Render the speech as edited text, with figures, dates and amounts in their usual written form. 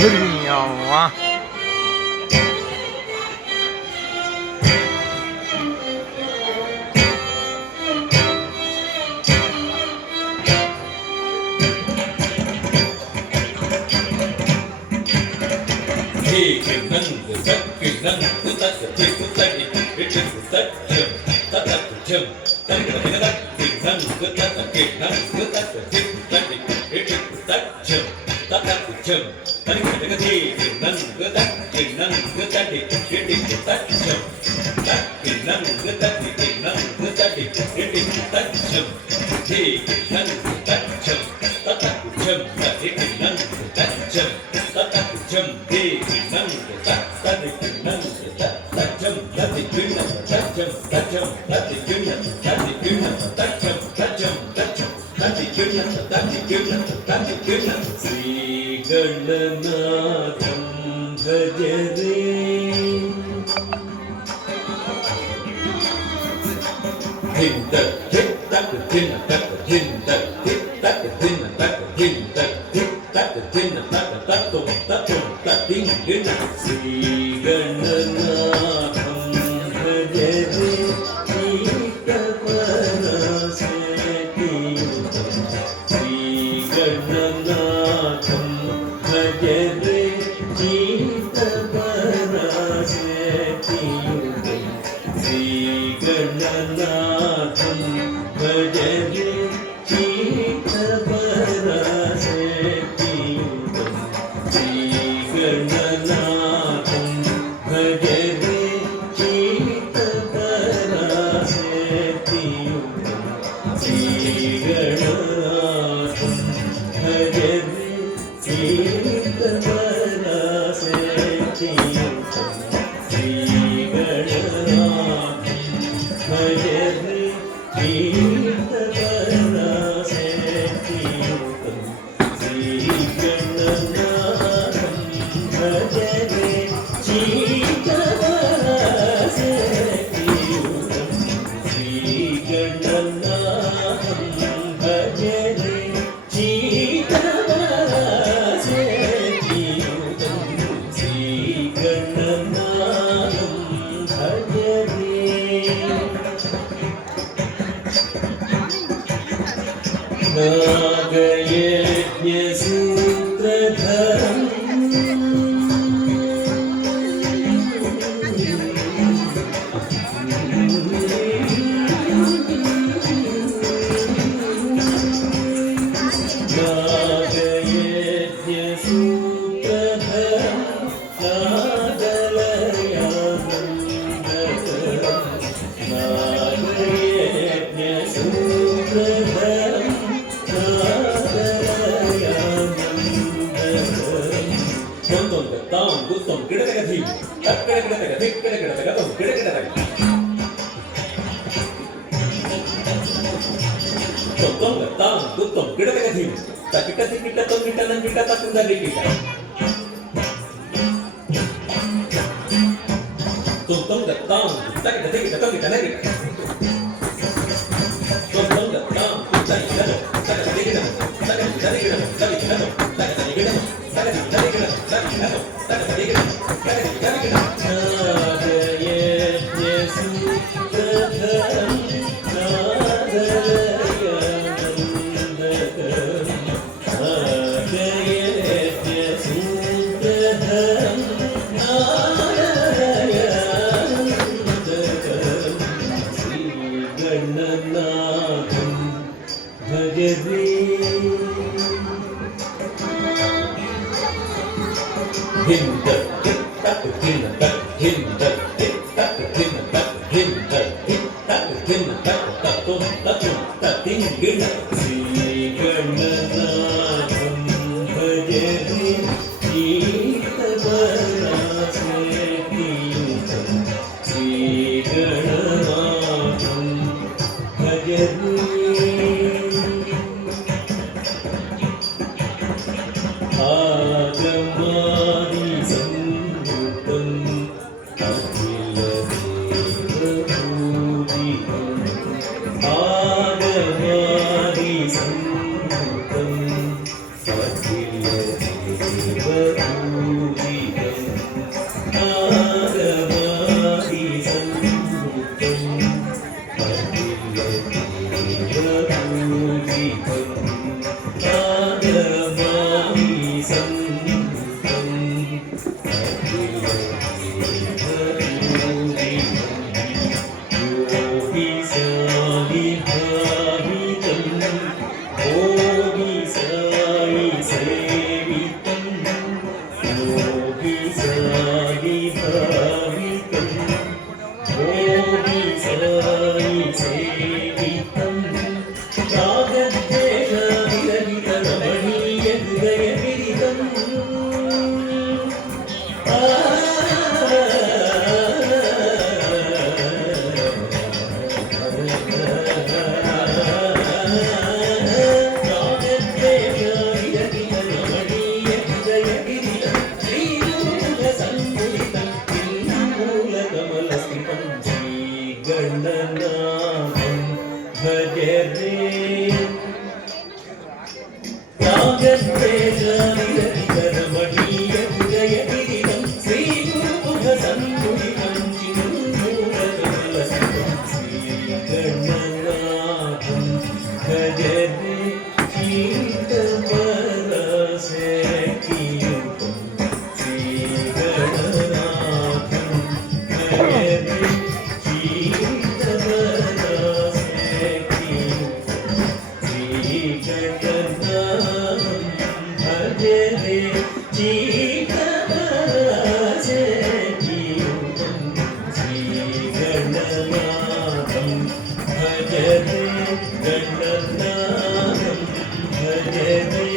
ಯವ್ವ ಶ್ರೀಗಣನಾಥಂ ಭಜರೆ ಧಿಂತ ಧಿತ್ತಕ ಧಿಂತಕ ಧಿಂತಕ ಧಿತ್ತಕ ಧಿಂತಕ ಧಿಂತಕ ಧಿತ್ತಕ ಧಿಂತಕ ತತ್ತಂ ತತ್ತಂ ತತ್ತಿಂ ಗಿಣ ಶ್ರೀಗಣನಾಥಂ ಭಜರೆ ಶ್ರೀಗಣನಾಥಂ ಭಜರೆ ಚೀತಪರಾಶಕ್ತಿಯುತಂ ಶ್ರೀಗಣನಾಥಂ ಭಜರೆ ಚೀತಪರಾಶಕ್ತಿಯುತಂ ಶ್ರೀಗಣನಾಥಂ ಭಜರೆ ಚೀತಪರಾಶಕ್ತಿಯುತಂ ಶ್ರೀಗಣನಾಥಂ ಭಜರೆ ಚೀತಪರಾಶಕ್ತಿಯುತಂ ಶ್ರೀಗಣನಾಥಂ ಭಜರೆ ಚೀತಪರಾಶಕ್ತಿಯುತಂ ಶ್ರೀಗಣನಾಥಂ ಭಜರೆ ಚೀತಪರಾಶಕ್ತಿಯುತಂ ಶ್ರೀಗಣನಾಥಂ ಭಜರೆ ಚೀತಪರಾಶಕ್ತಿಯುತಂ ಶ್ರೀಗಣನಾಥಂ ಭಜರೆ ನಾಗಯಜ್ಞಸೂತ್ರಧರಂ ನಾಗಯಜ್ಞಸೂತ್ರಧರಂ ನಾಗಲಯಾನಂದಕರಂ ನಾಗಯಜ್ಞಸೂತ್ರಧರಂ ನಾಗಲಯಾನಂದಕರಂ ಒಂದೊಂದು ತಾಂ ಗುತ್ತಂ ಗಿಡದಗ ಧೀ ತಕ್ಕಡ ಗಿಡದಗ ದಿಕ್ಕಡ ಗಿಡದಗ ತಂ ಗಿಡ ಗಿಡದಗ ಒಂದೊಂದು ತಾಂ ಗುತ್ತಂ ಗಿಡದಗ ಧೀ ತಕ್ಕಿಟ ತಿಕ್ಕಿಟ ತೊಂಗಿಟ ನಂಗಿಟ ತಕ್ಕಂದ ಲಿಕ್ಕಿಟ ತೊಂದೊಂದು ತಾಂ ತಕ್ಕಿಟ ತಿಕ್ಕಿಟ ತೊಂಗಿಟ ನಂಗಿಟ ತೊಂದೊಂದು ತಾಂ ತಕ್ಕಿಟ ತಕ್ಕಡ ಲಿಕ್ಕಿಟ ತಕ್ಕಡ ಲಿಕ್ಕಿಟ ತಕ್ಕಿಟ ತಕ್ಕಡ ಲಿಕ್ಕಿಟ ತಕ್ಕಡ ಲಿಕ್ಕಿಟ ತಕ್ಕಡ ಲಿಕ್ಕಿಟ ನಾಗಯಜ್ಞಸೂತ್ರಧರಂ ನಾಗಲಯಾನಂದಕರಂ ನಾಗಯಜ್ಞಸೂತ್ರಧರಂ ನಾಗಲಯಾನಂದಕರಂ ಶ್ರೀಗಣನಾಥಂ ಭಜರೆ ಧಿಂತ ಧಿತ್ತಕ ಧಿಂತಕ ಧಿಂತಕ ಧಿತ್ತಕ ಧಿಂತಕ ಧಿಂತಕ ಧಿತ್ತಕ ಧಿಂತಕ ತತ್ತಂ ತತ್ತಂ ತತ್ತಿಂ ಗಿಣ ಶ್ರೀಗಣನಾಥಂ ಭಜರೆ ಚೀತಪರಾಶಕ್ತಿಯುತಂ ಶ್ರೀಗಣನಾಥಂ ಭಜರೆ ಆಗಮಾದಿ ಸಂಯುತಂ ಅಖಿಲ ದೇವಪೂಜಿತಂ ಆಗಮಾದಿ ಸಂಯುತಂ ಅಖಿಲ ದೇವಪೂಜಿತಂ जन्मे जानिरमणीय उदयगिरितं श्रीगुरुमुखसन्मुखितं चिन्मूलकमलसं श्रीगणनाथं भजरे कीर्तपरशकीयुतं श्रीगणनाथं भजरे भजरे गणनाथं भजरे